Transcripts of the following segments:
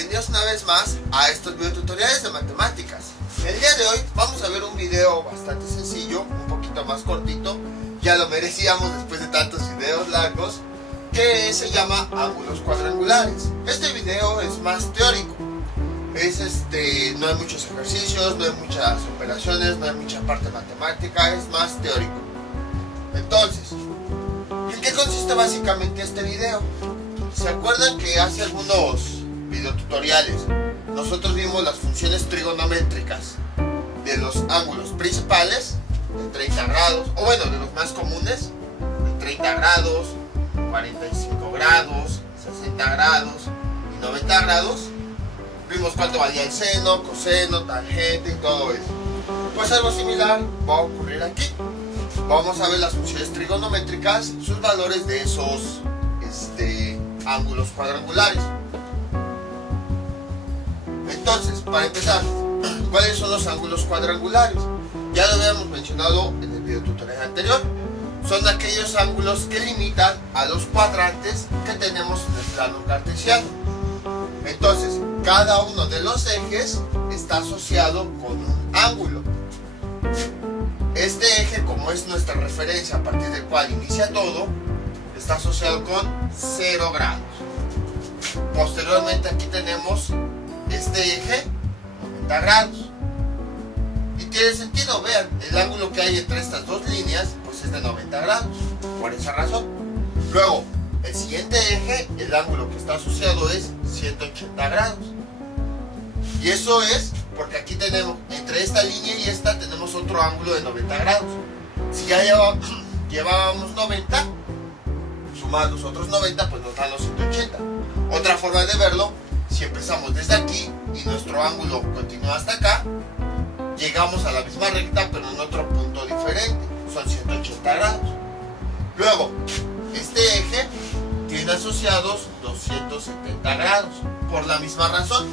bienvenidos una vez más a estos videotutoriales de matemáticas. El día de hoy vamos a ver un video bastante sencillo, un poquito más cortito, ya lo merecíamos después de tantos videos largos, que se llama ángulos cuadrangulares. Este video es más teórico, no hay muchos ejercicios, no hay muchas operaciones, no hay mucha parte matemática, es más teórico. Entonces, ¿en qué consiste básicamente este video? ¿Se acuerdan que hace algunos videotutoriales nosotros vimos las funciones trigonométricas de los ángulos principales de 30 grados, o bueno, de los más comunes, de 30 grados, 45 grados, 60 grados y 90 grados? Vimos cuánto valía el seno, coseno, tangente y todo eso. Pues algo similar va a ocurrir aquí. Vamos a ver las funciones trigonométricas, sus valores de esos ángulos cuadrangulares. Entonces, para empezar, ¿cuáles son los ángulos cuadrangulares? Ya lo habíamos mencionado en el video tutorial anterior. Son aquellos ángulos que limitan a los cuadrantes que tenemos en el plano cartesiano. Entonces, cada uno de los ejes está asociado con un ángulo. Este eje, como es nuestra referencia a partir del cual inicia todo, está asociado con 0 grados. Posteriormente aquí tenemos este eje, 90 grados. Y tiene sentido, vean, el ángulo que hay entre estas dos líneas pues es de 90 grados, por esa razón. Luego, el siguiente eje, el ángulo que está asociado es 180 grados. Y eso es porque aquí tenemos, entre esta línea y esta, tenemos otro ángulo de 90 grados. Si ya llevábamos 90, sumar los otros 90, pues nos dan los 180. Otra forma de verlo, si empezamos desde aquí y nuestro ángulo continúa hasta acá, llegamos a la misma recta pero en otro punto diferente, son 180 grados. Luego, este eje tiene asociados 270 grados, por la misma razón.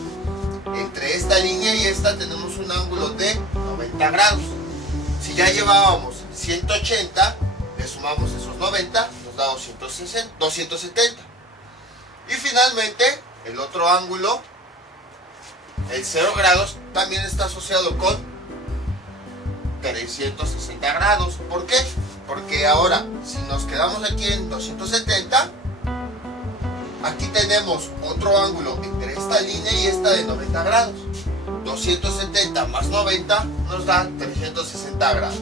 Entre esta línea y esta tenemos un ángulo de 90 grados. Si ya llevábamos 180, le sumamos esos 90, nos da 270. Y finalmente, el otro ángulo, el 0 grados, también está asociado con 360 grados. ¿Por qué? Porque ahora, si nos quedamos aquí en 270, aquí tenemos otro ángulo entre esta línea y esta de 90 grados. 270 más 90 nos da 360 grados.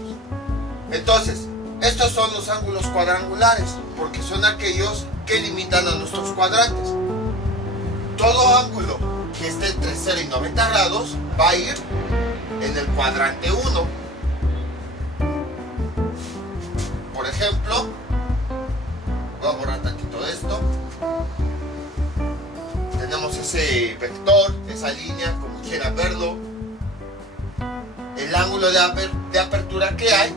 Entonces, estos son los ángulos cuadrangulares, porque son aquellos que limitan a nuestros cuadrantes. Todo ángulo que esté entre 0 y 90 grados va a ir en el cuadrante 1. Por ejemplo, voy a borrar tantito esto. Tenemos ese vector, esa línea, como quieran verlo. El ángulo de apertura que hay,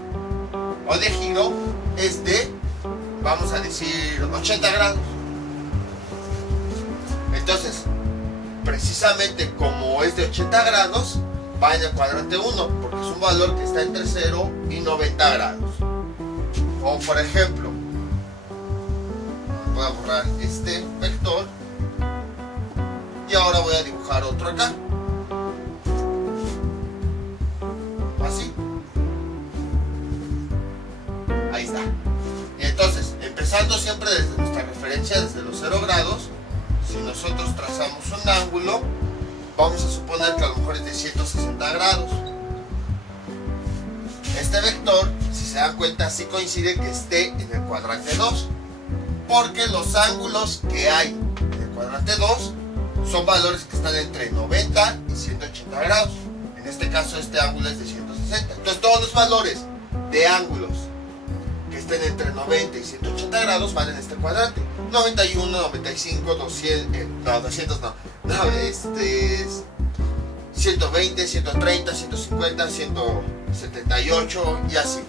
o de giro, es de, vamos a decir, 80 grados. Entonces, precisamente como es de 80 grados, va en el cuadrante 1, porque es un valor que está entre 0 y 90 grados. O por ejemplo, voy a borrar este vector y ahora voy a dibujar otro acá. Así. Ahí está. Y entonces, empezando siempre desde nuestra referencia, desde los 0 grados, si nosotros trazamos un ángulo, vamos a suponer que a lo mejor es de 160 grados. Este vector, si se dan cuenta, sí coincide que esté en el cuadrante 2, porque los ángulos que hay en el cuadrante 2 son valores que están entre 90 y 180 grados. En este caso, este ángulo es de 160. Entonces, todos los valores de ángulos que estén entre 90 y 180 grados van en este cuadrante. 91, 95, 200, no, 200 no, 120, 130, 150, 178 y así.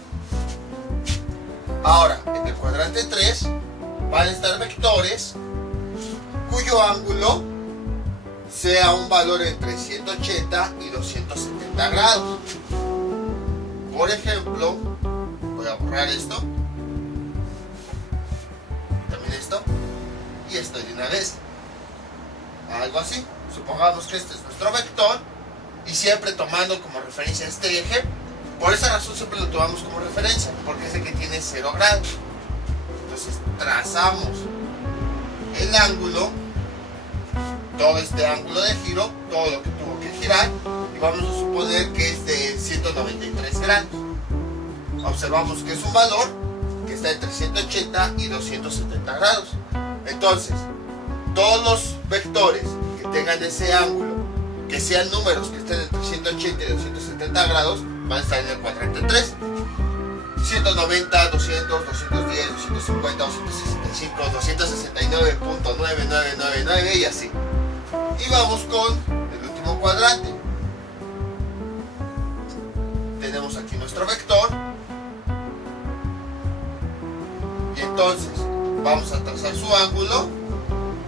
Ahora, en el cuadrante 3 van a estar vectores cuyo ángulo sea un valor entre 180 y 270 grados. Por ejemplo, voy a borrar esto, también esto y esto de una vez. algo así. Supongamos que este es nuestro vector y siempre tomando como referencia este eje. Por esa razón siempre lo tomamos como referencia, porque es el que tiene 0 grados. Entonces trazamos el ángulo, todo este ángulo de giro, todo lo que tuvo que girar, y vamos a suponer que es de 193 grados. Observamos que es un valor que está entre 180 y 270 grados. Entonces, todos los vectores que tengan ese ángulo, que sean números que estén entre 180 y 270 grados, van a estar en el cuadrante 3. 190, 200, 210, 250, 265, 269.9999 y así. Y vamos con el último cuadrante. Tenemos aquí nuestro vector. Y entonces vamos a trazar su ángulo.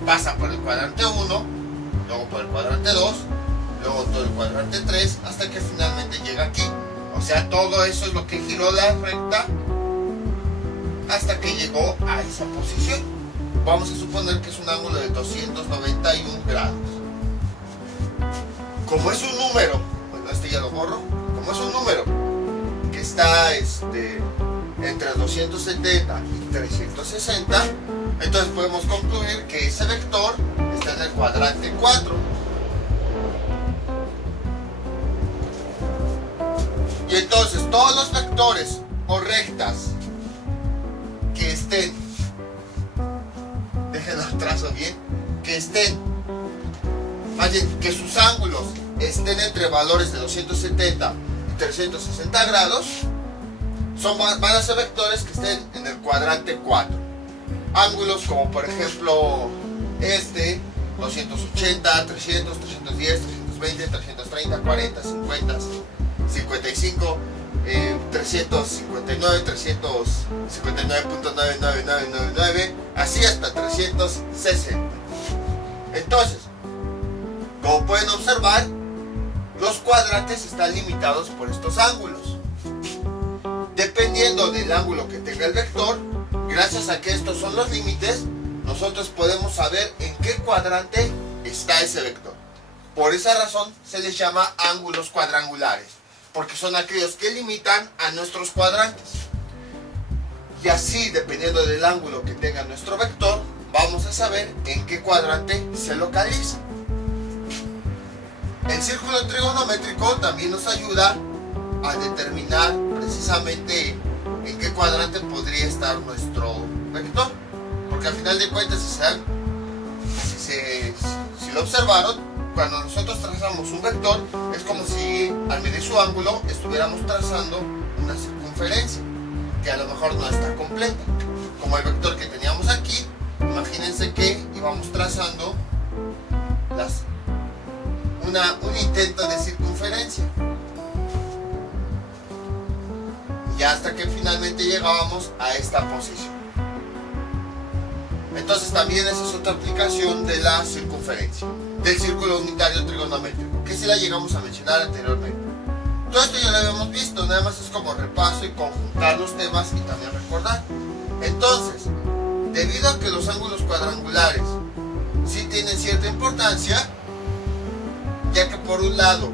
Pasa por el cuadrante 1, luego por el cuadrante 2, luego todo el cuadrante 3, hasta que finalmente llega aquí. O sea, todo eso es lo que giró la recta hasta que llegó a esa posición. Vamos a suponer que es un ángulo de 291 grados. Como es un número, bueno, este ya lo borro. Como es un número que está entre 270 y 360, entonces podemos concluir que ese vector está en el cuadrante 4. Y entonces todos los vectores o rectas que estén, déjenlo trazo bien, que estén, más bien que sus ángulos estén entre valores de 270 y 360 grados, van a ser vectores que estén en el cuadrante 4. Ángulos como por ejemplo 280, 300, 310, 320, 330, 40, 50, 55, 359, 359.99999, así hasta 360. Entonces, como pueden observar, los cuadrantes están limitados por estos ángulos. Dependiendo del ángulo que tenga el vector, gracias a que estos son los límites, nosotros podemos saber en qué cuadrante está ese vector. Por esa razón se les llama ángulos cuadrangulares, porque son aquellos que limitan a nuestros cuadrantes. Y así, dependiendo del ángulo que tenga nuestro vector, vamos a saber en qué cuadrante se localiza. El círculo trigonométrico también nos ayuda a determinar precisamente en qué cuadrante podría estar nuestro vector, porque al final de cuentas, si lo observaron, cuando nosotros trazamos un vector, es como si al medir su ángulo estuviéramos trazando una circunferencia, que a lo mejor no está completa. Como el vector que teníamos aquí, imagínense que íbamos trazando un intento de circunferencia. Y hasta que finalmente llegábamos a esta posición. Entonces también esa es otra aplicación de la circunferencia, del círculo unitario trigonométrico, que sí la llegamos a mencionar anteriormente. Todo esto ya lo habíamos visto, nada más es como repaso y conjuntar los temas y también recordar. Entonces, debido a que los ángulos cuadrangulares sí tienen cierta importancia, ya que por un lado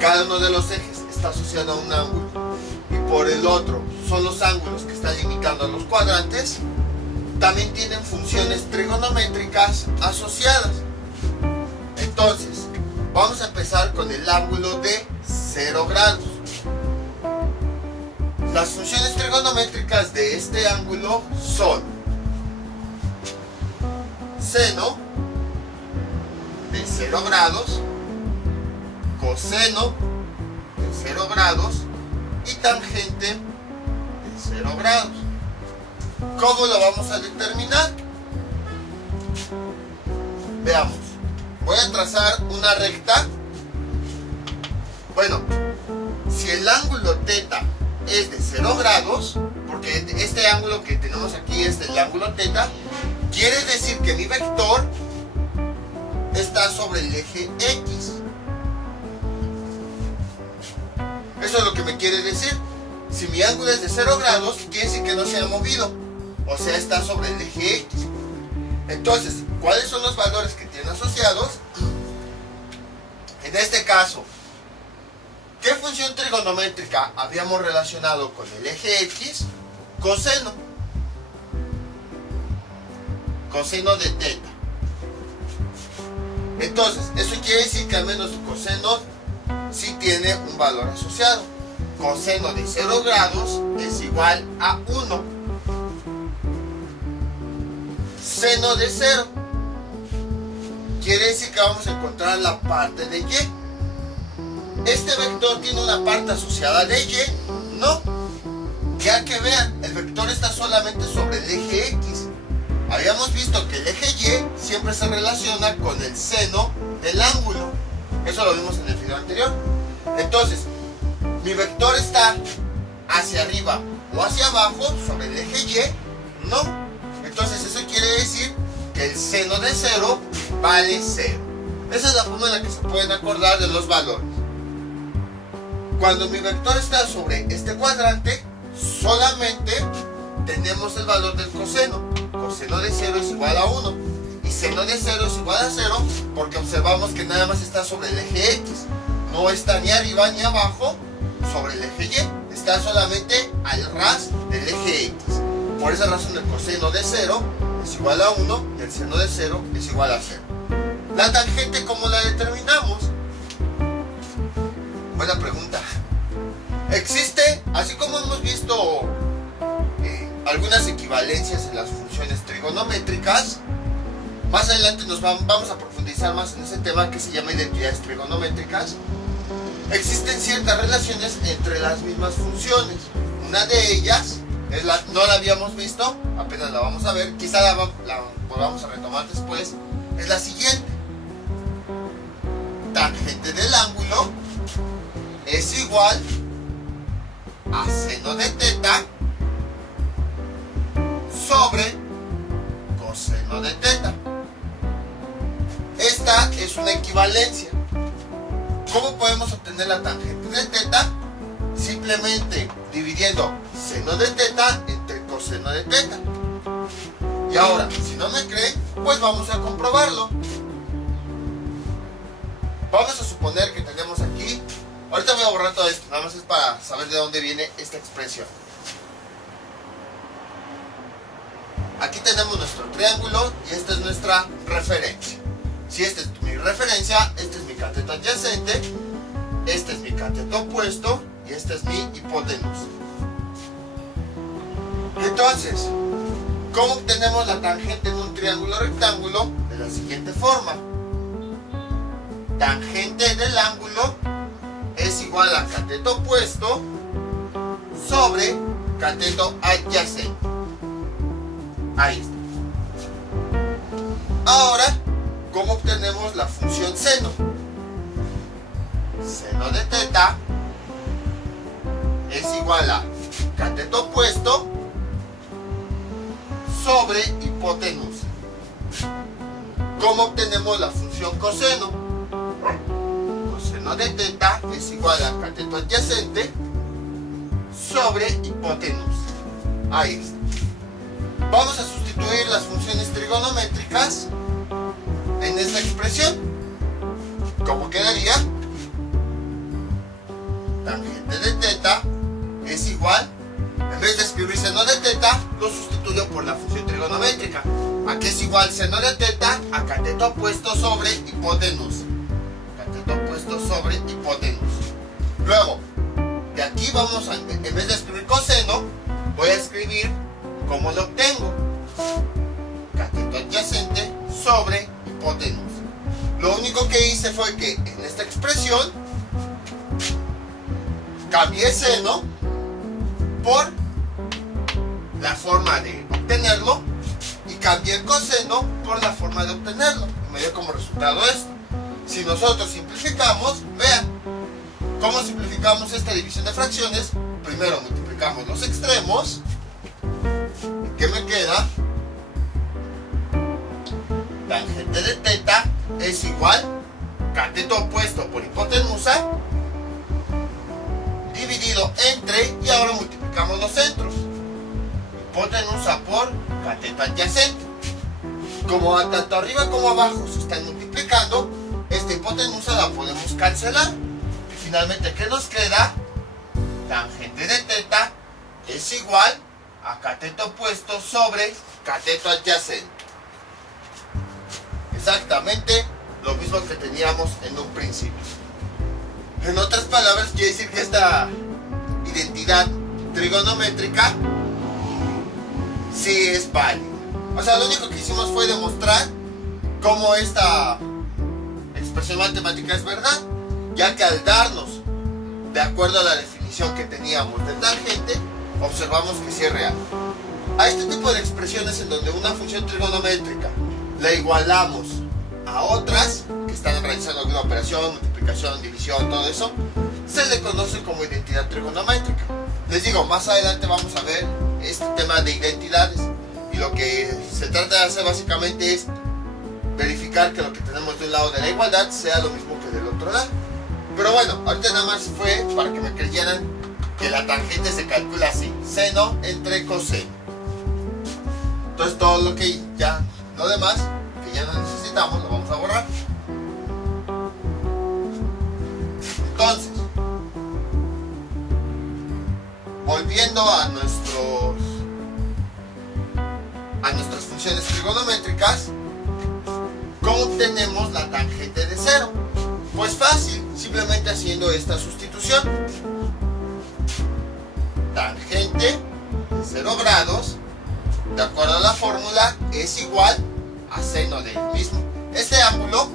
cada uno de los ejes está asociado a un ángulo y por el otro son los ángulos que están limitando a los cuadrantes, también tienen funciones trigonométricas asociadas. Entonces, vamos a empezar con el ángulo de 0 grados. Las funciones trigonométricas de este ángulo son seno de 0 grados, coseno de 0 grados y tangente de 0 grados. ¿Cómo lo vamos a determinar? Veamos. Voy a trazar una recta. Bueno, si el ángulo θ es de 0 grados, porque este ángulo que tenemos aquí es el ángulo θ, quiere decir que mi vector está sobre el eje X. Eso es lo que me quiere decir. Si mi ángulo es de 0 grados, quiere decir que no se ha movido, o sea, está sobre el eje X. Entonces, ¿cuáles son los valores que tiene asociados. En este caso, ¿qué función trigonométrica habíamos relacionado con el eje X? Coseno. Coseno de teta. Entonces, eso quiere decir que al menos su coseno sí tiene un valor asociado. Coseno de 0 grados es igual a 1. Seno de 0 quiere decir que vamos a encontrar la parte de y. ¿Este vector tiene una parte asociada de y? No. Ya que vean, el vector está solamente sobre el eje X. Habíamos visto que el eje Y siempre se relaciona con el seno del ángulo. Eso lo vimos en el video anterior. Entonces, mi vector está hacia arriba o hacia abajo sobre el eje Y. No. Entonces eso quiere decir que el seno de 0 vale 0. Esa es la forma en la que se pueden acordar de los valores. Cuando mi vector está sobre este cuadrante, solamente tenemos el valor del coseno. Coseno de 0 es igual a 1. Y seno de 0 es igual a 0 porque observamos que nada más está sobre el eje X. No está ni arriba ni abajo sobre el eje Y. Está solamente al ras del eje X. Por esa razón el coseno de 0 es igual a 1 y el seno de 0 es igual a 0. ¿La tangente cómo la determinamos? Buena pregunta. Existe, así como hemos visto algunas equivalencias en las funciones trigonométricas, más adelante vamos a profundizar más en ese tema que se llama identidades trigonométricas. Existen ciertas relaciones entre las mismas funciones. Una de ellas no la habíamos visto, apenas la vamos a ver, quizá la volvamos a retomar después. Es la siguiente: tangente del ángulo es igual a seno de teta sobre coseno de teta. Esta es una equivalencia. ¿Cómo podemos obtener la tangente de teta? Simplemente dividiendo seno de teta entre coseno de teta. Y ahora, si no me creen, pues vamos a comprobarlo. Vamos a suponer que tenemos aquí, ahorita voy a borrar todo esto, nada más es para saber de dónde viene esta expresión. Aquí tenemos nuestro triángulo y esta es nuestra referencia. Si esta es mi referencia, este es mi cateto adyacente, este es mi cateto opuesto y esta es mi hipotenusa. Entonces, ¿cómo obtenemos la tangente en un triángulo rectángulo? De la siguiente forma: tangente del ángulo es igual a cateto opuesto sobre cateto adyacente. Ahí está. Ahora, ¿cómo obtenemos la función seno? Seno de teta es igual a cateto opuesto sobre hipotenusa. ¿Cómo obtenemos la función coseno? Coseno de teta es igual a cateto adyacente sobre hipotenusa. Ahí está. Vamos a sustituir las funciones trigonométricas en esta expresión. ¿Cómo quedaría? Tangente de teta es igual, en vez de escribir seno de teta, lo sustituyo por la función trigonométrica. Aquí es igual seno de teta a cateto opuesto sobre hipotenusa. Cateto opuesto sobre hipotenusa. Luego, de aquí vamos a, en vez de escribir coseno, voy a escribir ¿cómo lo obtengo? Cateto adyacente sobre hipotenusa. Lo único que hice fue que en esta expresión cambié seno por la forma de obtenerlo y cambié el coseno por la forma de obtenerlo. Y me dio como resultado esto. Si nosotros simplificamos, vean cómo simplificamos esta división de fracciones. Primero multiplicamos los extremos. ¿Qué me queda? Tangente de teta es igual cateto opuesto por hipotenusa dividido entre, y ahora multiplicamos los centros, hipotenusa por cateto adyacente. como tanto arriba como abajo se están multiplicando, esta hipotenusa la podemos cancelar. Y finalmente, ¿qué nos queda? Tangente de teta es igual a cateto opuesto sobre cateto adyacente. Exactamente lo mismo que teníamos en un principio. En otras palabras, quiere decir que esta identidad trigonométrica sí es válida. O sea, lo único que hicimos fue demostrar cómo esta expresión matemática es verdad, ya que al darnos, de acuerdo a la definición que teníamos de tangente, observamos que sí es real. A este tipo de expresiones en donde una función trigonométrica la igualamos a otras que están realizando alguna operación, multiplicación, división, todo eso, se le conoce como identidad trigonométrica. Les digo, más adelante vamos a ver este tema de identidades, y lo que se trata de hacer básicamente es verificar que lo que tenemos de un lado de la igualdad sea lo mismo que del otro lado. Pero bueno, ahorita nada más fue para que me creyeran que la tangente se calcula así: seno entre coseno. Entonces todo lo que ya, lo demás que ya no necesitamos, lo vamos a borrar. Entonces, volviendo a nuestras funciones trigonométricas, ¿cómo obtenemos la tangente de cero? Pues fácil, simplemente haciendo esta sustitución. Tangente de 0 grados, de acuerdo a la fórmula, es igual a seno del mismo. Este ángulo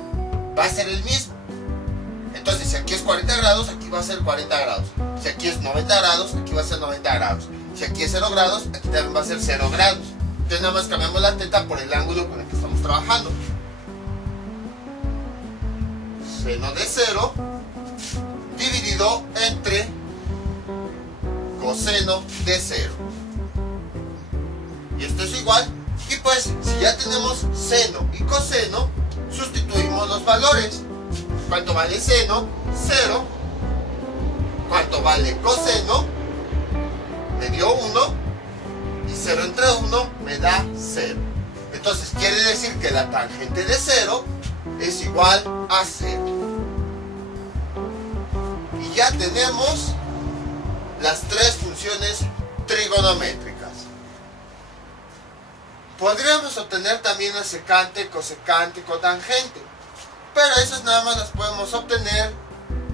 va a ser el mismo. Entonces, si aquí es 40 grados, aquí va a ser 40 grados. Si aquí es 90 grados, aquí va a ser 90 grados. Si aquí es 0 grados, aquí también va a ser 0 grados. Entonces nada más cambiamos la teta por el ángulo con el que estamos trabajando. Seno de 0 dividido entre coseno de 0. Y esto es igual. Y pues, si ya tenemos seno y coseno, sustituimos los valores. ¿Cuánto vale seno? 0. ¿Cuánto vale coseno? Me dio 1. Y 0 entre 1 me da 0. Entonces quiere decir que la tangente de 0 es igual a 0. Y ya tenemos las tres funciones trigonométricas. Podríamos obtener también la secante, cosecante, cotangente, pero esas nada más las podemos obtener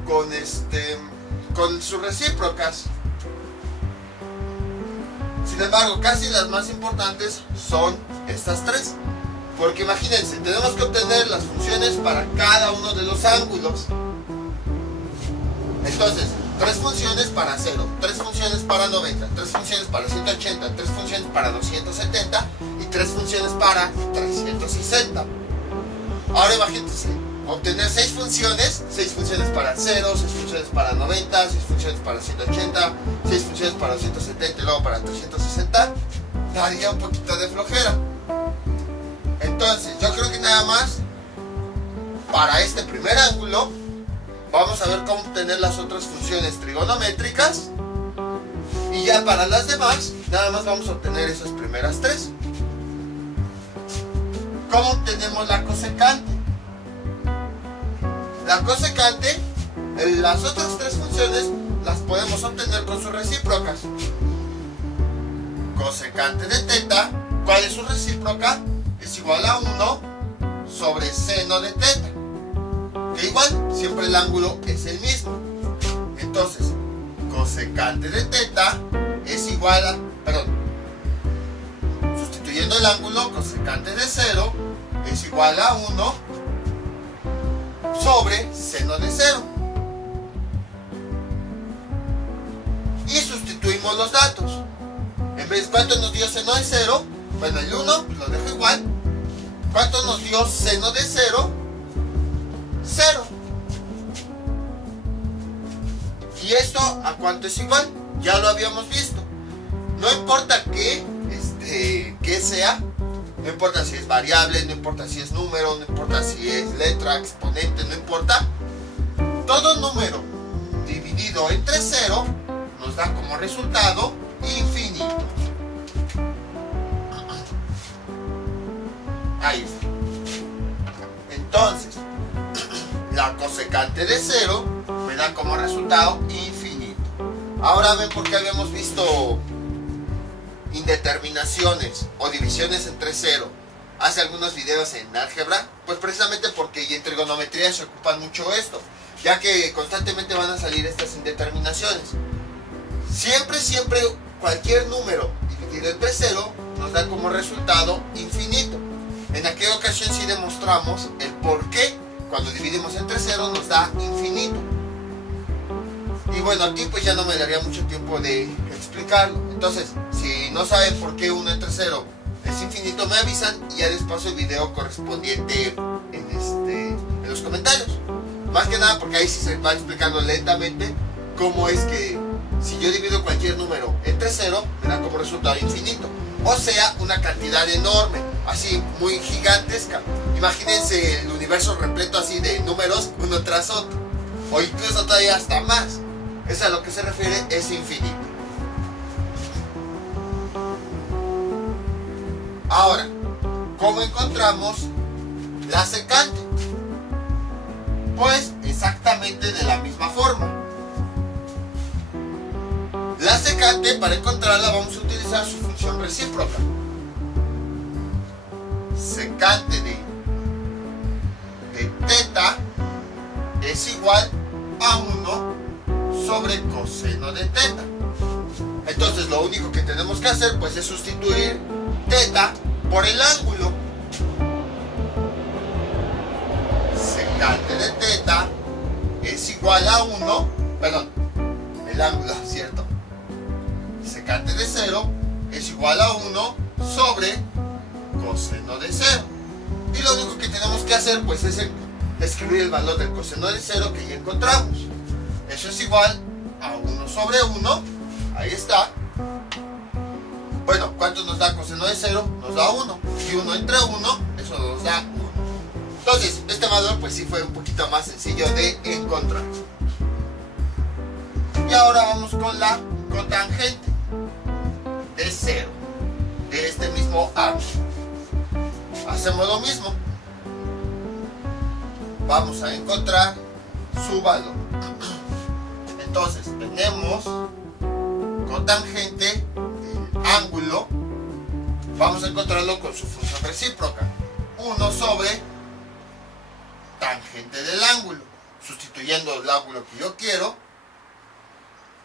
con sus recíprocas. Sin embargo, casi las más importantes son estas tres, porque imagínense, tenemos que obtener las funciones para cada uno de los ángulos. Entonces, 3 funciones para 0, 3 funciones para 90, 3 funciones para 180, 3 funciones para 270 y 3 funciones para 360. Ahora imagínense, obtener 6 funciones para 0, 6 funciones para 90, 6 funciones para 180, 6 funciones para 270 y luego para 360, daría un poquito de flojera. Entonces, yo creo que nada más para este primer ángulo vamos a ver cómo obtener las otras funciones trigonométricas, y ya para las demás nada más vamos a obtener esas primeras tres. ¿Cómo obtenemos la cosecante? La cosecante, las otras tres funciones las podemos obtener con sus recíprocas. Cosecante de teta, ¿cuál es su recíproca? Es igual a 1 sobre seno de teta. Que igual, siempre el ángulo es el mismo. Entonces, cosecante de teta es igual a, sustituyendo el ángulo, cosecante de 0 es igual a 1 sobre seno de 0. Y sustituimos los datos. En vez de cuánto nos dio seno de 0, bueno, el 1 lo dejo igual. ¿Cuánto nos dio seno de 0? 0. ¿Y esto a cuánto es igual? Ya lo habíamos visto. No importa qué sea, no importa si es variable, no importa si es número, no importa si es letra, exponente, no importa. Todo número dividido entre 0 nos da como resultado infinito. Ahí está. Entonces, la cosecante de 0 me da como resultado infinito. Ahora ven por qué habíamos visto indeterminaciones o divisiones entre 0 hace algunos videos en álgebra. Pues precisamente porque y en trigonometría se ocupan mucho esto, ya que constantemente van a salir estas indeterminaciones. Siempre cualquier número dividido entre 0 nos da como resultado infinito. En aquella ocasión sí demostramos el por qué cuando dividimos entre 0 nos da infinito. Y bueno, aquí pues ya no me daría mucho tiempo de explicarlo. Entonces, si no saben por qué 1 entre 0 es infinito, me avisan y ya les paso el video correspondiente en los comentarios. Más que nada porque ahí sí se va explicando lentamente cómo es que si yo divido cualquier número entre 0, me da como resultado infinito. O sea, una cantidad enorme, así muy gigantesca. Imagínense el universo repleto así de números uno tras otro, o incluso todavía hasta más. Eso a lo que se refiere es infinito. Ahora, ¿cómo encontramos la secante? Pues exactamente de la misma forma. La secante, para encontrarla, vamos a utilizar su función recíproca. Secante de teta es igual a 1 sobre coseno de teta. Entonces lo único que tenemos que hacer pues es sustituir teta por el ángulo. Secante de teta es igual a 1, perdón, el ángulo, ¿cierto? Secante de 0 es igual a 1 sobre coseno de 0. Y lo único que tenemos que hacer pues es escribir el valor del coseno de 0 que ya encontramos. Eso es igual a 1 sobre 1. Ahí está. Bueno, ¿cuánto nos da coseno de 0? Nos da 1. Y 1 entre 1, eso nos da 1. Entonces, este valor pues sí fue un poquito más sencillo de encontrar. Y ahora vamos con la cotangente de 0 de este mismo ángulo. Hacemos lo mismo. Vamos a encontrar su valor. Entonces tenemos cotangente del ángulo. Vamos a encontrarlo con su función recíproca. 1 sobre tangente del ángulo. Sustituyendo el ángulo que yo quiero.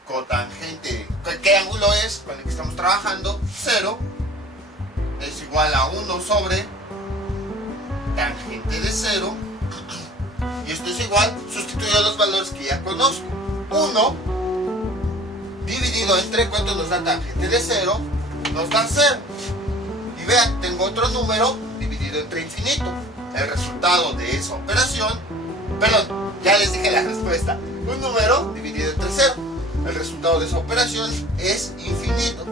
Cotangente, ¿qué ángulo es con el que estamos trabajando? 0 es igual a 1 sobre tangente de 0. Y esto es igual, sustituyo los valores que ya conozco. 1 dividido entre, ¿cuánto nos da tangente de 0? Nos da 0. Y vean, tengo otro número dividido entre infinito. El resultado de esa operación, perdón, ya les dije la respuesta. Un número dividido entre 0. El resultado de esa operación es infinito.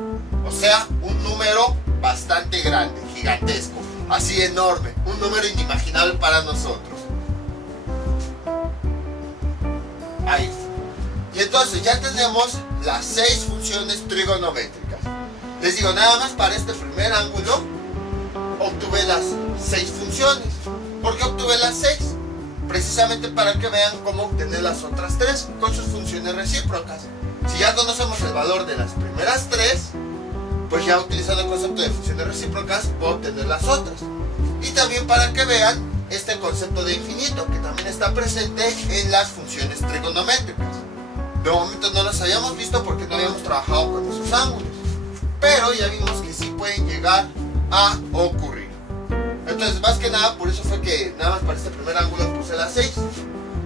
O sea, un número bastante grande, gigantesco, así enorme. Un número inimaginable para nosotros. Ahí está. Y entonces ya tenemos las 6 funciones trigonométricas. Les digo, nada más para este primer ángulo obtuve las 6 funciones. ¿Por qué obtuve las 6? Precisamente para que vean cómo obtener las otras 3 con sus funciones recíprocas. Si ya conocemos el valor de las primeras 3, pues ya utilizando el concepto de funciones recíprocas puedo obtener las otras. Y también para que vean este concepto de infinito, que también está presente en las funciones trigonométricas. De momento no las habíamos visto porque no habíamos trabajado con esos ángulos, pero ya vimos que sí pueden llegar a ocurrir. Entonces, más que nada, por eso fue que nada más para este primer ángulo puse las 6.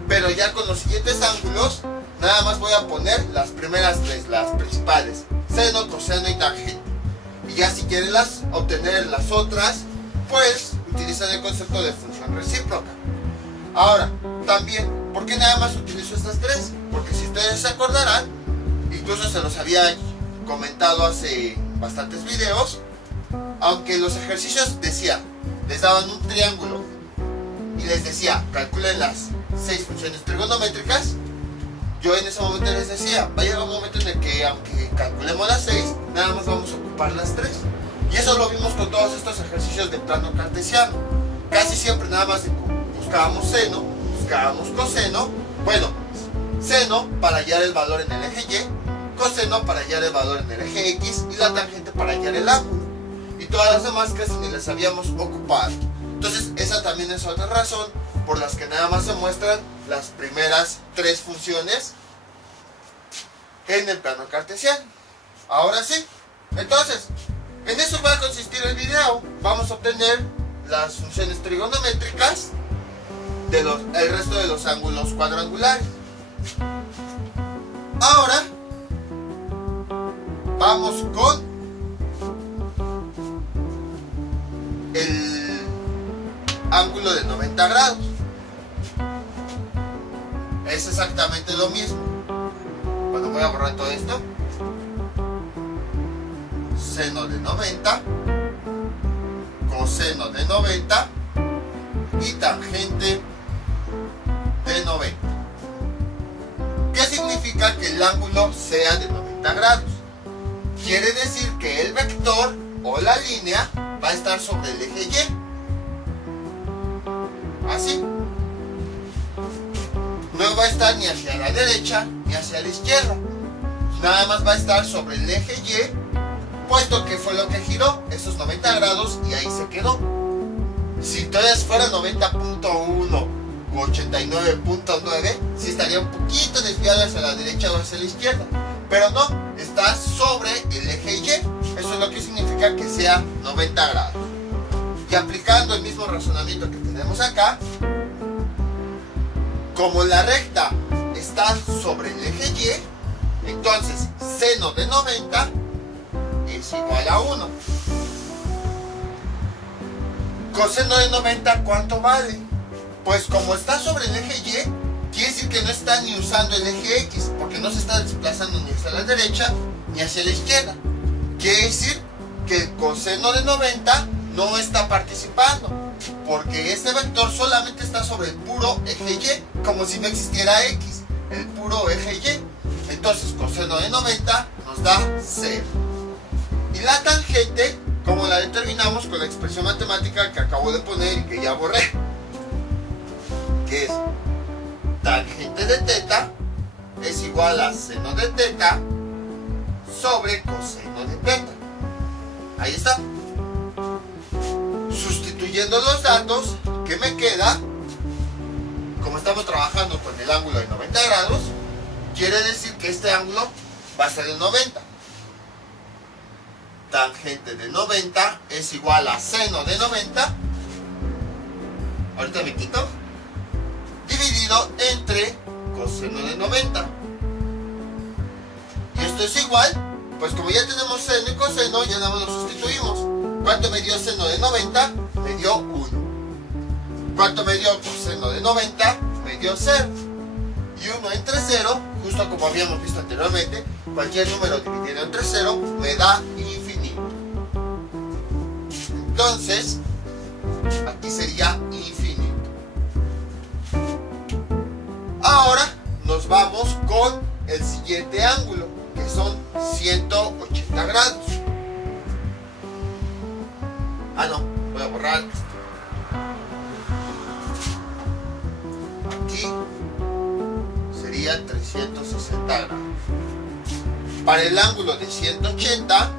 Pero ya con los siguientes ángulos, nada más voy a poner las primeras 3, las principales: seno, coseno y tangente. Y ya si quieren obtener las otras, pues utilizan el concepto de función recíproca. Ahora, también, ¿por qué nada más utilizo estas 3? Porque si ustedes se acordarán, incluso se los había comentado hace bastantes videos, aunque los ejercicios decía, les daban un triángulo y les decía, calculen las 6 funciones trigonométricas, yo en ese momento les decía, va a llegar un momento en el que aunque calculemos las 6, nada más vamos a ocupar las 3. Y eso lo vimos con todos estos ejercicios de plano cartesiano. Casi siempre nada más buscábamos seno, buscábamos coseno. Bueno, seno para hallar el valor en el eje Y, coseno para hallar el valor en el eje X y la tangente para hallar el ángulo. Y todas las demás casi ni las habíamos ocupado. Entonces esa también es otra razón por las que nada más se muestran las primeras tres funciones en el plano cartesiano. Ahora sí, entonces en eso va a consistir el video. Vamos a obtener las funciones trigonométricas del resto de los ángulos cuadrangulares. Ahora vamos con el ángulo de 90 grados. Es exactamente lo mismo. Bueno, voy a borrar todo esto. Seno de 90, coseno de 90 y tangente de 90. ¿Qué significa que el ángulo sea de 90 grados? Quiere decir que el vector o la línea va a estar sobre el eje Y. Así. No va a estar ni hacia la derecha ni hacia la izquierda. Nada más va a estar sobre el eje Y, puesto que fue lo que giró esos 90 grados y ahí se quedó. Si todavía fuera 90.1 o 89.9, sí estaría un poquito desviado hacia la derecha o hacia la izquierda. Pero no, está sobre el eje Y. Eso es lo que significa que sea 90 grados. Y aplicando el mismo razonamiento que tenemos acá, como la recta está sobre el eje Y, entonces seno de 90 es igual a 1. Coseno de 90, ¿cuánto vale? Pues como está sobre el eje Y, quiere decir que no está ni usando el eje X, porque no se está desplazando ni hacia la derecha ni hacia la izquierda. Quiere decir que el coseno de 90 no está participando, porque este vector solamente está sobre el puro eje Y, como si no existiera X, el puro eje Y. Entonces coseno de 90 nos da 0. Y la tangente, como la determinamos con la expresión matemática que acabo de poner y que ya borré, que es tangente de teta es igual a seno de teta sobre coseno de teta. Ahí está. Sustituyendo los datos, ¿qué me queda? Como estamos trabajando con el ángulo de 90 grados, quiere decir que este ángulo va a ser el 90. Tangente de 90 es igual a seno de 90, ahorita me quito, dividido entre coseno de 90. Y esto es igual, pues como ya tenemos seno y coseno, ya nada más lo sustituimos. ¿Cuánto me dio seno de 90? Me dio 1. ¿Cuánto me dio coseno de 90? Me dio 0. Y 1 entre 0, justo como habíamos visto anteriormente, cualquier número dividido entre 0 me da infinito. Entonces, aquí sería infinito. Ahora nos vamos con el siguiente ángulo, que son 180 grados. Ah, no, voy a borrar esto. Aquí sería 360 grados. Para el ángulo de 180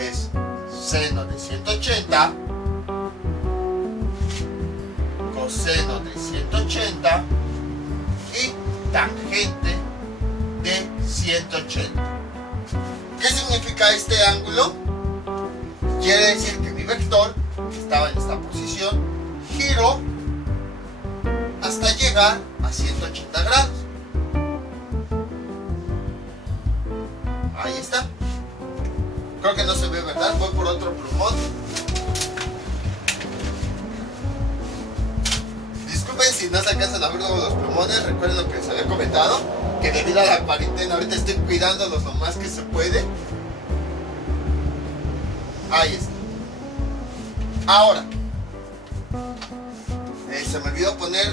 es seno de 180, coseno de 180 y tangente de 180. ¿Qué significa este ángulo? Quiere decir que mi vector, que estaba en esta posición, giró hasta llegar a 180 grados. Ahí está. Creo que no se ve, ¿verdad? Voy por otro plumón. Disculpen si no se alcanzan a ver luego los plumones. Recuerden lo que les había comentado, que debido a la cuarentena ahorita estoy cuidándolos lo más que se puede. Ahí está. Ahora, se me olvidó poner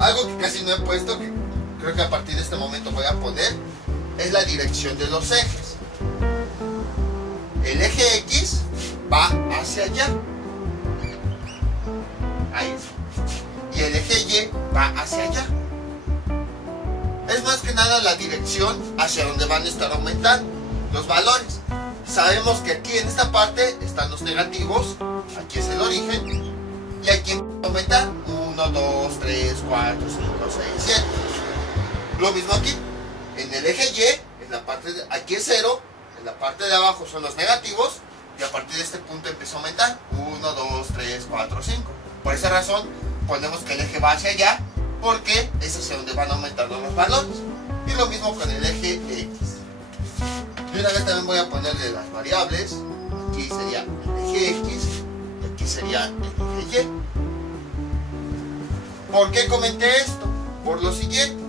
algo que casi no he puesto, que creo que a partir de este momento voy a poner, es la dirección de los ejes. el eje X va hacia allá. Ahí está. Y el eje Y va hacia allá. Es más que nada la dirección hacia donde van a estar aumentando los valores. Sabemos que aquí en esta parte están los negativos, aquí es el origen, y aquí va a aumentar 1, 2, 3, 4, 5, 6, 7. Lo mismo aquí, en el eje Y, en la parte de, aquí es 0, en la parte de abajo son los negativos, y a partir de este punto empieza a aumentar 1, 2, 3, 4, 5. Por esa razón ponemos que el eje va hacia allá, porque es hacia donde van aumentando los valores. Y lo mismo con el eje X. Y una vez también voy a ponerle las variables. Aquí sería el eje X y aquí sería el eje Y. ¿Por qué comenté esto? Por lo siguiente.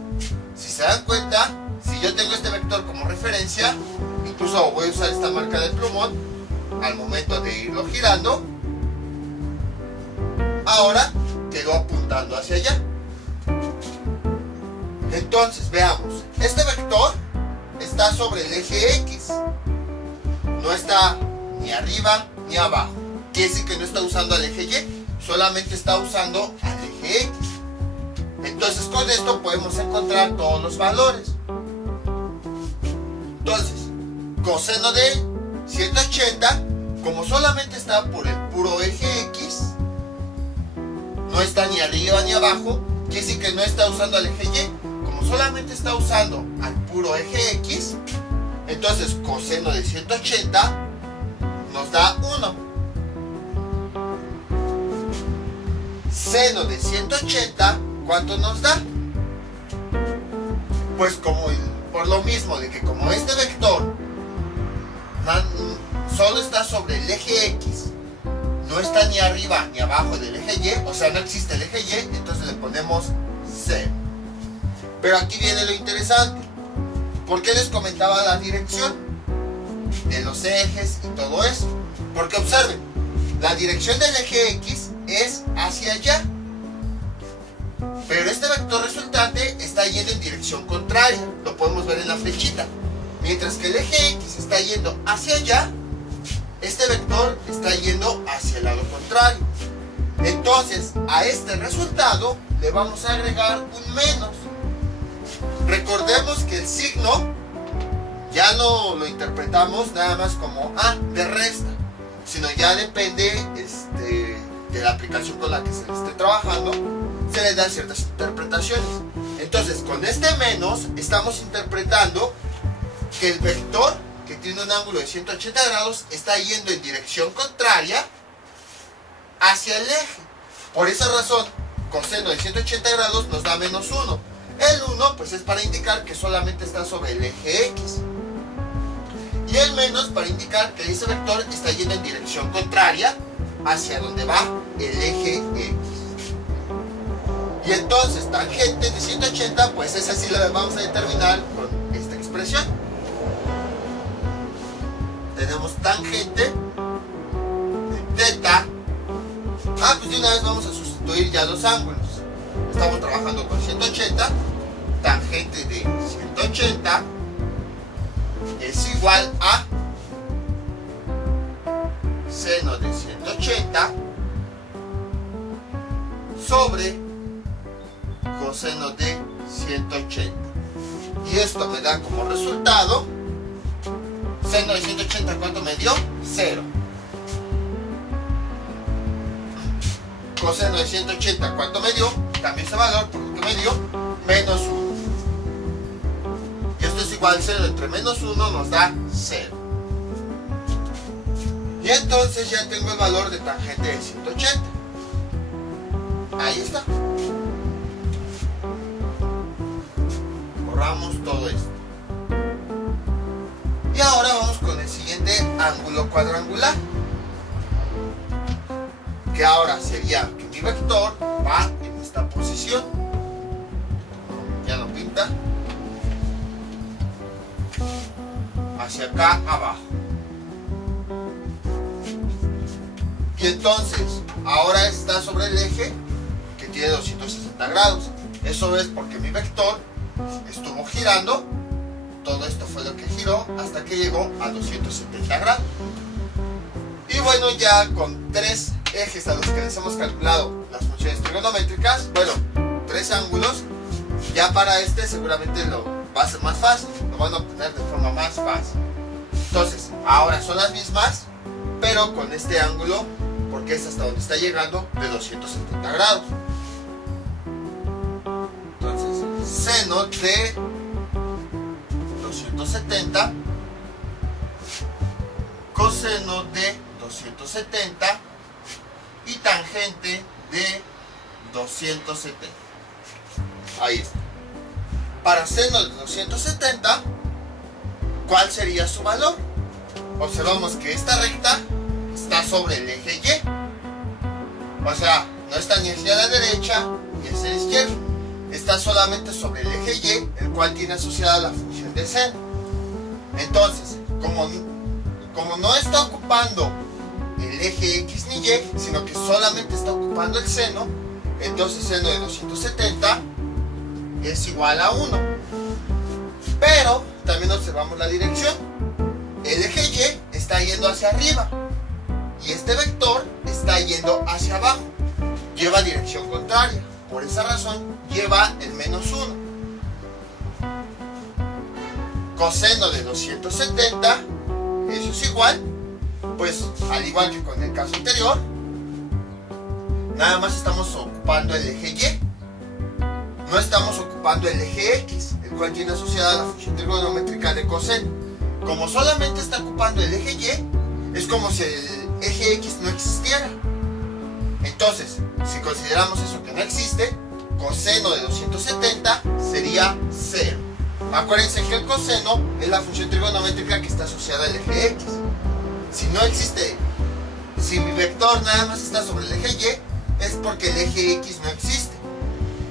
Si se dan cuenta, si yo tengo este vector como referencia, incluso voy a usar esta marca de plumón al momento de irlo girando, ahora quedó apuntando hacia allá. Entonces, veamos, este vector está sobre el eje X, no está ni arriba ni abajo, quiere decir que no está usando al eje Y, solamente está usando al eje X. Entonces con esto podemos encontrar todos los valores. Entonces, coseno de 180, como solamente está por el puro eje X, no está ni arriba ni abajo, quiere decir que no está usando al eje Y. Como solamente está usando al puro eje X, entonces coseno de 180 nos da 1. Seno de 180, ¿cuánto nos da? Pues por lo mismo de que como este vector solo está sobre el eje X, no está ni arriba ni abajo del eje Y, o sea, no existe el eje Y, entonces le ponemos 0. Pero aquí viene lo interesante. ¿Por qué les comentaba la dirección de los ejes y todo eso? Porque observen, la dirección del eje X es hacia allá, pero este vector resultante está yendo en dirección contraria, lo podemos ver en la flechita. Mientras que el eje X está yendo hacia allá, este vector está yendo hacia el lado contrario. Entonces, a este resultado le vamos a agregar un menos. Recordemos que el signo ya no lo interpretamos nada más como de resta, sino ya depende de la aplicación con la que se le esté trabajando, se le dan ciertas interpretaciones. Entonces, con este menos estamos interpretando que el vector, que tiene un ángulo de 180 grados, está yendo en dirección contraria hacia el eje. Por esa razón, coseno de 180 grados nos da menos 1. El 1 pues es para indicar que solamente está sobre el eje X. Y el menos para indicar que ese vector está yendo en dirección contraria hacia donde va el eje X. Y entonces tangente de 180, pues esa sí la vamos a determinar con esta expresión. Tenemos tangente de θ. Pues de una vez vamos a sustituir ya los ángulos. Estamos trabajando con 180, tangente de 180 es igual a seno de 180 sobre coseno de 180. Y esto me da como resultado, seno de 180, ¿cuánto me dio? 0. Coseno de 180, ¿cuánto me dio? Cambio ese valor por lo que me dio, menos 1. Y esto es igual, 0 entre menos 1 nos da 0. Y entonces ya tengo el valor de tangente de 180. Ahí está. Borramos todo esto. Y ahora vamos con el siguiente ángulo cuadrangular, que ahora sería que mi vector va en esta posición. Ya lo pinta. Hacia acá abajo. Y entonces, ahora está sobre el eje que tiene 260 grados. Eso es porque mi vector estuvo girando todo esto fue lo que giró hasta que llegó a 270 grados. Y bueno, ya con 3 ejes a los que les hemos calculado las funciones trigonométricas, bueno, 3 ángulos, ya para este seguramente lo va a ser más fácil, lo van a obtener de forma más fácil. Entonces, ahora son las mismas, pero con este ángulo, porque es hasta donde está llegando, de 270 grados. Entonces, seno de 270, coseno de 270 y tangente de 270. Ahí está. Para seno de 270, ¿cuál sería su valor? Observamos que esta recta está sobre el eje Y. O sea, no está ni hacia la derecha ni hacia la izquierda. Está solamente sobre el eje Y, el cual tiene asociada la función de seno. Entonces, como no está ocupando el eje X ni Y, sino que solamente está ocupando el seno, entonces seno de 270 es igual a 1. Pero también observamos la dirección. El eje Y está yendo hacia arriba y este vector está yendo hacia abajo. Lleva dirección contraria. Por esa razón lleva el menos 1. Coseno de 270, eso es igual, pues al igual que con el caso anterior, nada más estamos ocupando el eje Y. No estamos ocupando el eje X, el cual tiene asociada la función trigonométrica de coseno. Como solamente está ocupando el eje Y, es como si el eje X no existiera. Entonces, si consideramos eso que no existe, coseno de 270 sería 0. Acuérdense que el coseno es la función trigonométrica que está asociada al eje X. Si no existe, si mi vector nada más está sobre el eje Y, es porque el eje X no existe.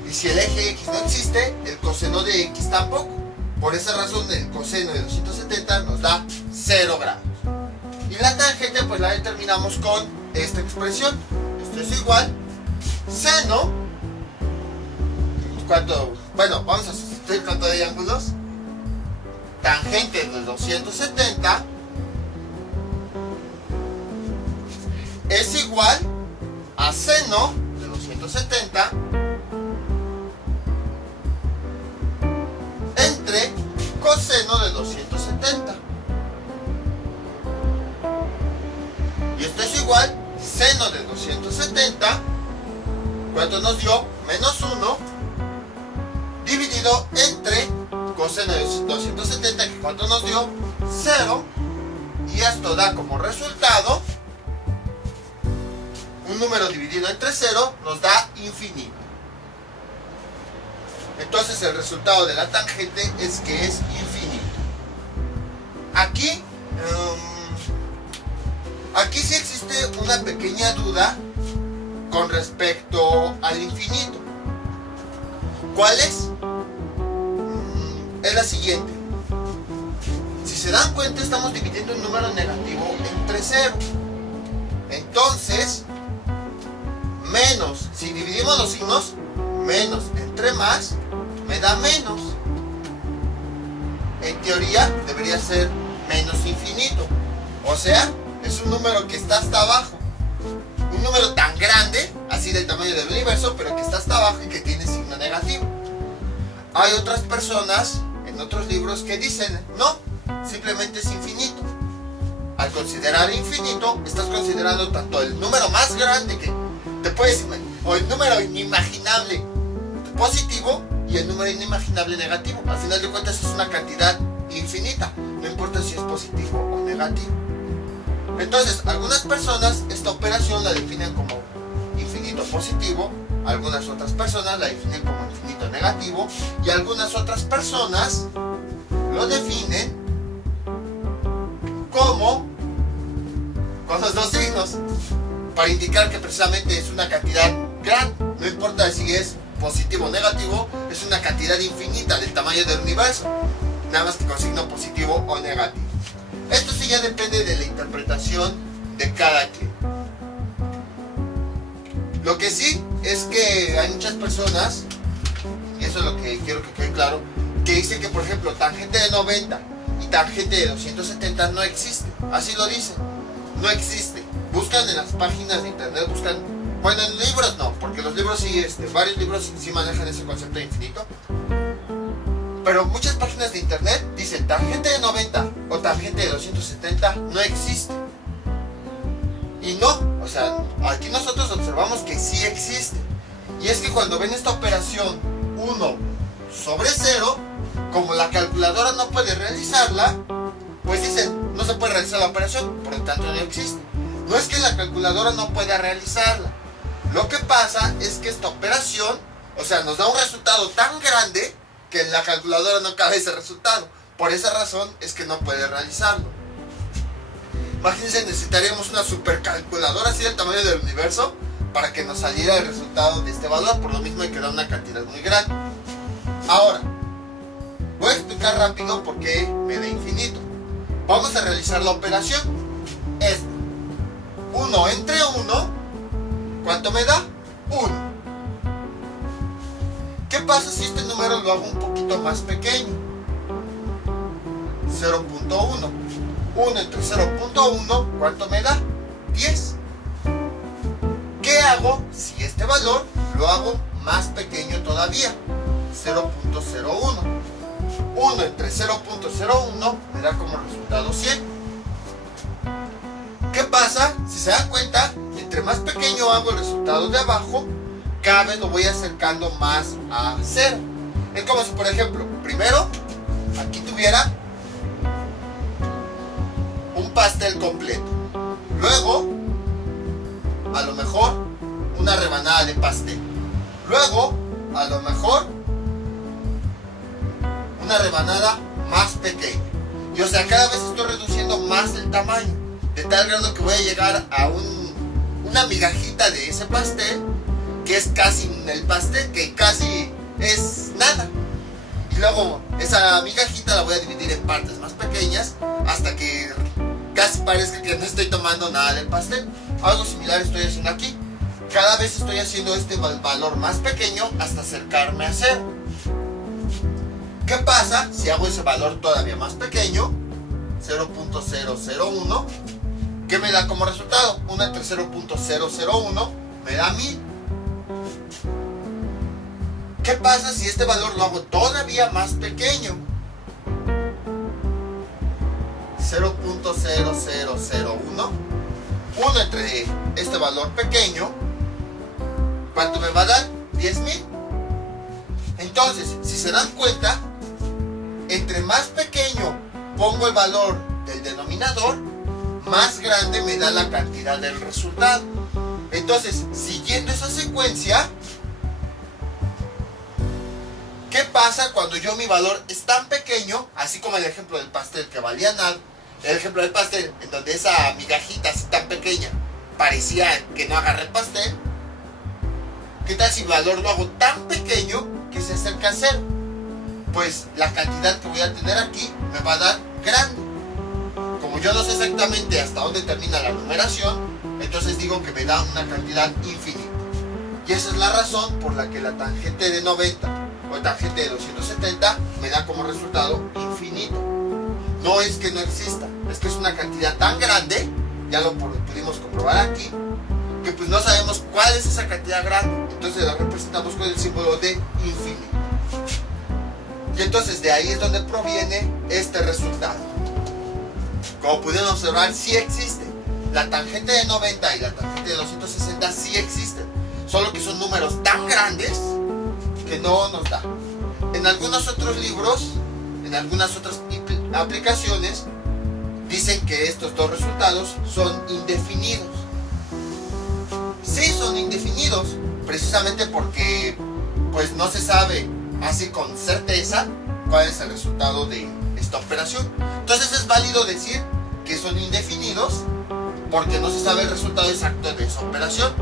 Y si el eje X no existe, el coseno de X tampoco. Por esa razón el coseno de 270 nos da 0 grados. Y la tangente pues la determinamos con esta expresión. Esto es igual, seno, ¿cuánto? Bueno, vamos a sustituir cuánto de ángulos. Tangente de 270 es igual a seno de 270 entre coseno de 270. Y esto es igual, seno de 270, ¿cuánto nos dio? Menos 1, dividido entre coseno de 270, que ¿cuánto nos dio? 0. Y esto da como resultado, un número dividido entre 0 nos da infinito. Entonces el resultado de la tangente es que es infinito. Aquí sí existe una pequeña duda con respecto al infinito. ¿Cuál es? Es la siguiente. Si se dan cuenta, estamos dividiendo un número negativo entre 0. Entonces, menos, si dividimos los signos, menos entre más, me da menos. En teoría, debería ser menos infinito. O sea, es un número que está hasta abajo. Un número tan grande, así del tamaño del universo, pero que está hasta abajo y que tiene signo negativo. Hay otras personas en otros libros que dicen, no, simplemente es infinito. Al considerar infinito, estás considerando tanto el número más grande que te puedes imaginar, o el número inimaginable positivo y el número inimaginable negativo. Al final de cuentas es una cantidad infinita, no importa si es positivo o negativo. Entonces, algunas personas esta operación la definen como infinito positivo, algunas otras personas la definen como infinito negativo y algunas otras personas lo definen como con los dos signos, para indicar que precisamente es una cantidad grande. No importa si es positivo o negativo, es una cantidad infinita del tamaño del universo, nada más que con signo positivo o negativo. Esto sí ya depende de la interpretación de cada quien. Lo que sí es que hay muchas personas, y eso es lo que quiero que quede claro, que dice que, por ejemplo, tangente de 90 y tangente de 270 no existe. Así lo dicen. No existe. Buscan en las páginas de internet, buscan... Bueno, en libros no, porque los libros sí, varios libros sí manejan ese concepto de infinito. Pero muchas páginas de internet dicen tangente de 90 o tangente de 270 no existe. Y no, o sea, aquí nosotros observamos que sí existe. Y es que cuando ven esta operación 1 sobre 0, como la calculadora no puede realizarla, pues dicen, no se puede realizar la operación, por lo tanto no existe. No es que la calculadora no pueda realizarla. Lo que pasa es que esta operación, o sea, nos da un resultado tan grande que en la calculadora no cabe ese resultado. Por esa razón es que no puede realizarlo. Imagínense, necesitaríamos una supercalculadora así del tamaño del universo para que nos saliera el resultado de este valor. Por lo mismo hay que dar una cantidad muy grande. Ahora, voy a explicar rápido por qué me da infinito. Vamos a realizar la operación. Es 1 entre 1. ¿Cuánto me da? 1. ¿Qué pasa si este número lo hago un poquito más pequeño? 0.1. 1 entre 0.1, ¿cuánto me da? 10. ¿Qué hago si este valor lo hago más pequeño todavía? 0.01. 1 entre 0.01 me da como resultado 100. ¿Qué pasa? Si se dan cuenta, entre más pequeño hago el resultado de abajo, cada vez lo voy acercando más a 0. Es como si, por ejemplo, primero aquí tuviera un pastel completo. Luego, a lo mejor, una rebanada de pastel. Luego, a lo mejor, una rebanada más pequeña. Y o sea, cada vez estoy reduciendo más el tamaño, de tal grado que voy a llegar a una migajita de ese pastel, que es casi el pastel, que casi es nada. Y luego esa migajita la voy a dividir en partes más pequeñas hasta que casi parezca que no estoy tomando nada del pastel. Algo similar estoy haciendo aquí. Cada vez estoy haciendo este valor más pequeño hasta acercarme a 0. ¿Qué pasa si hago ese valor todavía más pequeño? 0.001. ¿Qué me da como resultado? 1 entre 0.001 me da 1000. ¿Qué pasa si este valor lo hago todavía más pequeño? 0.0001. 1 entre este valor pequeño, ¿cuánto me va a dar? 10.000. Entonces, si se dan cuenta, entre más pequeño pongo el valor del denominador, más grande me da la cantidad del resultado. Entonces, siguiendo esa secuencia, ¿qué pasa cuando yo mi valor es tan pequeño? Así como el ejemplo del pastel que valía nada. El ejemplo del pastel, en donde esa migajita así tan pequeña parecía que no agarré el pastel. ¿Qué tal si mi valor lo hago tan pequeño que se acerca a 0? Pues la cantidad que voy a tener aquí me va a dar grande. Como yo no sé exactamente hasta dónde termina la numeración, entonces digo que me da una cantidad infinita. Y esa es la razón por la que la tangente de 90 o tangente de 270 me da como resultado infinito. No es que no exista, es que es una cantidad tan grande, ya lo pudimos comprobar aquí, que pues no sabemos cuál es esa cantidad grande. Entonces la representamos con el símbolo de infinito. Y entonces de ahí es donde proviene este resultado. Como pudieron observar, sí existe. La tangente de 90 y la tangente de 260 sí existen. Solo que son números tan grandes que no nos da. En algunos otros libros, en algunas otras aplicaciones, dicen que estos dos resultados son indefinidos. Sí son indefinidos, precisamente porque pues no se sabe así con certeza cuál es el resultado de esta operación. Entonces es válido decir que son indefinidos porque no se sabe el resultado exacto de esa operación.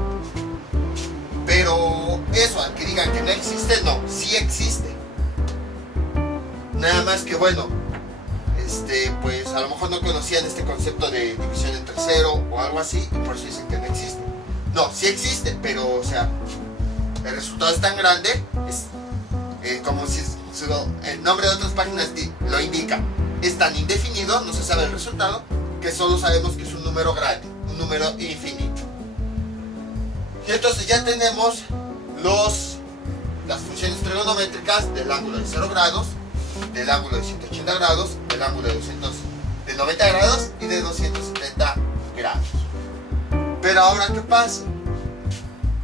Pero eso, al que digan que no existe, no, sí existe. Nada más que bueno, pues a lo mejor no conocían este concepto de división entre 0 o algo así, y por eso dicen que no existe. No, sí existe, pero o sea, el resultado es tan grande, es como si el nombre de otras páginas lo indica, es tan indefinido, no se sabe el resultado, que solo sabemos que es un número grande, un número infinito. Y entonces ya tenemos las funciones trigonométricas del ángulo de 0 grados, del ángulo de 180 grados, del ángulo de 90 grados y de 270 grados. Pero ahora, ¿qué pasa?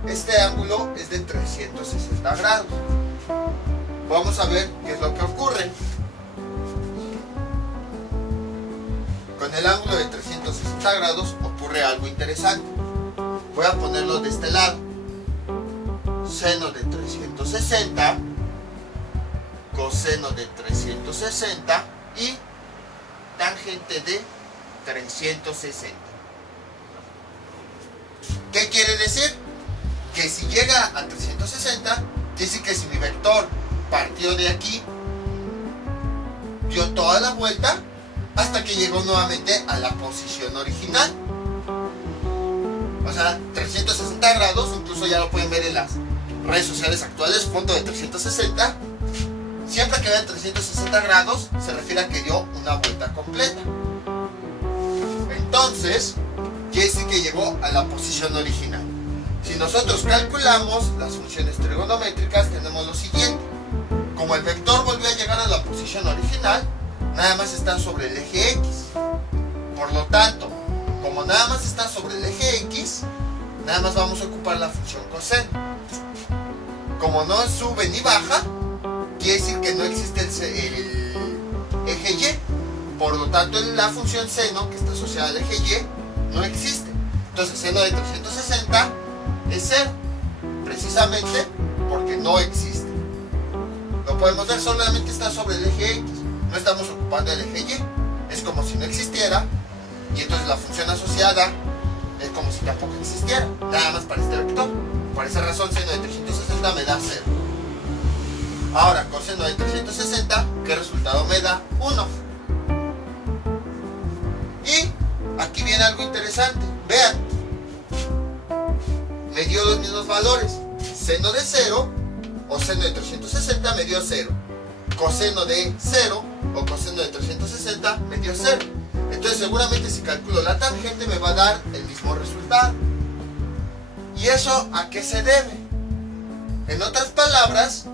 Este ángulo es de 360 grados. Vamos a ver qué es lo que ocurre. Con el ángulo de 360 grados ocurre algo interesante. Voy a ponerlo de este lado. Seno de 360, coseno de 360 y tangente de 360. ¿Qué quiere decir? Que si llega a 360, quiere decir que si mi vector partió de aquí, dio toda la vuelta hasta que llegó nuevamente a la posición original. O sea, 360 grados, incluso ya lo pueden ver en las redes sociales actuales, punto de 360. Siempre que vean 360 grados, se refiere a que dio una vuelta completa. Entonces, quiere decir que llegó a la posición original. Si nosotros calculamos las funciones trigonométricas, tenemos lo siguiente. Como el vector volvió a llegar a la posición original, nada más está sobre el eje X. Por lo tanto, como nada más está sobre el eje X, nada más vamos a ocupar la función coseno. Como no sube ni baja, quiere decir que no existe el eje Y. Por lo tanto, la función seno, que está asociada al eje Y, no existe. Entonces, seno de 360 es 0, precisamente porque no existe. Lo podemos ver, solamente está sobre el eje X, no estamos ocupando el eje Y. Es como si no existiera, y entonces la función asociada es como si tampoco existiera, nada más para este vector. Por esa razón, seno de 360 me da 0. Ahora, coseno de 360, ¿qué resultado me da? 1. Y aquí viene algo interesante. Vean, me dio los mismos valores. Seno de 0 o seno de 360 me dio 0. Coseno de 0 o coseno de 360 me dio 0. Entonces seguramente si calculo la tangente me va a dar el mismo resultado. ¿Y eso a qué se debe? En otras palabras,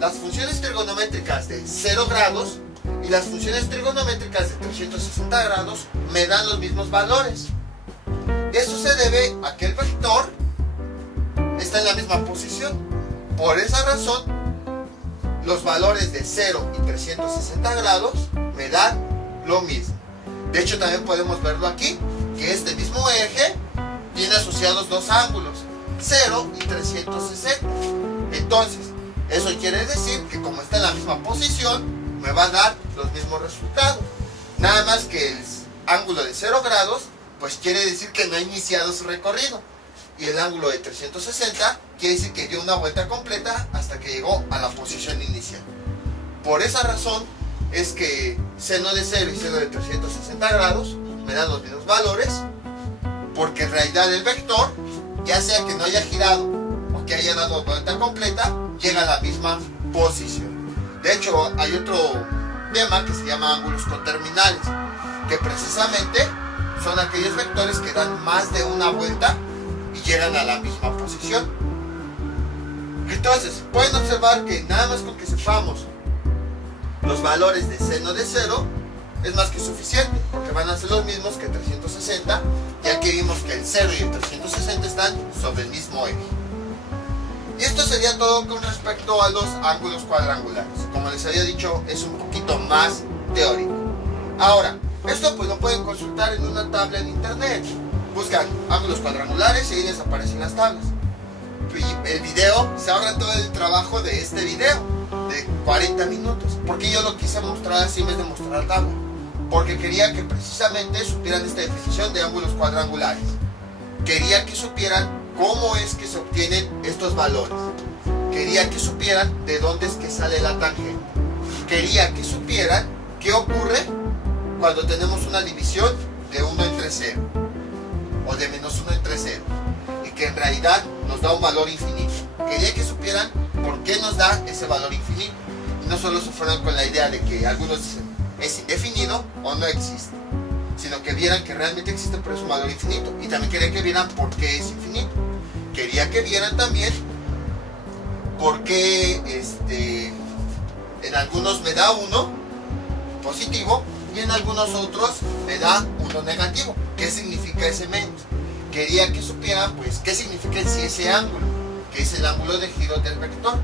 las funciones trigonométricas de 0 grados y las funciones trigonométricas de 360 grados me dan los mismos valores. Eso se debe a que el vector está en la misma posición. Por esa razón, los valores de 0 y 360 grados me dan lo mismo. De hecho, también podemos verlo aquí, que este mismo eje tiene asociados dos ángulos, 0 y 360. Entonces, eso quiere decir que como está en la misma posición, me va a dar los mismos resultados. Nada más que el ángulo de 0 grados, pues quiere decir que no ha iniciado su recorrido. Y el ángulo de 360 quiere decir que dio una vuelta completa hasta que llegó a la posición inicial. Por esa razón es que seno de 0 y seno de 360 grados me dan los mismos valores, porque en realidad el vector, ya sea que no haya girado o que haya dado vuelta completa, llega a la misma posición. De hecho, hay otro tema que se llama ángulos coterminales, que precisamente son aquellos vectores que dan más de una vuelta y llegan a la misma posición. Entonces, pueden observar que nada más con que sepamos los valores de seno de 0 es más que suficiente, porque van a ser los mismos que 360, ya que vimos que el 0 y el 360 están sobre el mismo eje. Y esto sería todo con respecto a los ángulos cuadrangulares. Como les había dicho, es un poquito más teórico. Ahora, esto pues lo pueden consultar en una tabla en internet. Buscan ángulos cuadrangulares y ahí les aparecen las tablas. Y el video, se ahorra todo el trabajo de este video de 40 minutos. Porque yo lo quise mostrar así en vez de mostrar la tabla. Porque quería que precisamente supieran esta definición de ángulos cuadrangulares. Quería que supieran cómo es que se obtienen estos valores. Quería que supieran de dónde es que sale la tangente. Quería que supieran qué ocurre cuando tenemos una división de 1 entre 0 o de menos 1 entre 0 y que en realidad nos da un valor infinito. Quería que supieran por qué nos da ese valor infinito. no solo se fueron con la idea de que algunos dicen es indefinido o no existe, sino que vieran que realmente existe, pero es un valor infinito. Y también quería que vieran por qué es infinito. Quería que vieran también por qué en algunos me da 1 positivo y en algunos otros me da 1 negativo. ¿Qué significa ese menos? Quería que supieran pues qué significa en sí ese ángulo, que es el ángulo de giro del vector.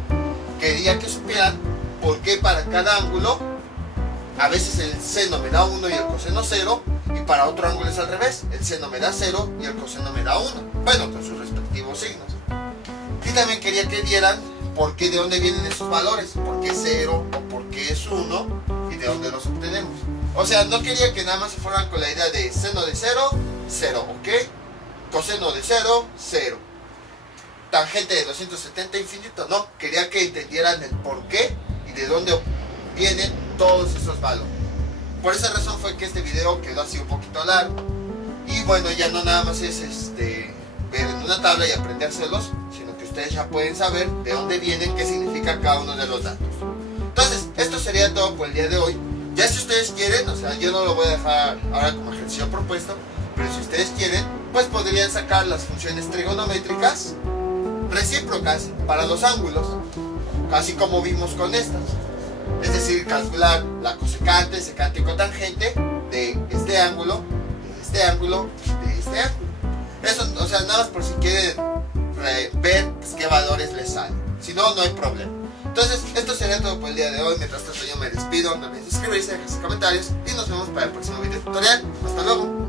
Quería que supieran por qué para cada ángulo a veces el seno me da 1 y el coseno 0, y para otro ángulo es al revés, el seno me da 0 y el coseno me da 1, bueno, con sus respectivos signos. Y también quería que vieran por qué, de dónde vienen esos valores, por qué 0 o por qué es 1 y de dónde los obtenemos. O sea, no quería que nada más se fueran con la idea de seno de 0, 0, ¿ok? Coseno de 0, 0. Tangente de 270 infinito, no. Quería que entendieran el por qué y de dónde vienen todos esos valores. Por esa razón fue que este video quedó así un poquito largo. Y bueno, ya no nada más es ver en una tabla y aprendérselos, sino que ustedes ya pueden saber de dónde vienen, qué significa cada uno de los datos. Entonces, esto sería todo por el día de hoy. Ya si ustedes quieren, o sea, yo no lo voy a dejar ahora como ejercicio propuesto, pero si ustedes quieren, pues podrían sacar las funciones trigonométricas recíprocas para los ángulos, así como vimos con estas. Es decir, calcular la cosecante, secante y cotangente de este ángulo, de este ángulo, de este ángulo. Eso, o sea, nada más por si quieren ver pues, qué valores les salen. Si no, no hay problema. Entonces, esto sería todo por el día de hoy. Mientras tanto, yo me despido. No olviden suscribirse, dejar sus comentarios y nos vemos para el próximo video tutorial. Hasta luego.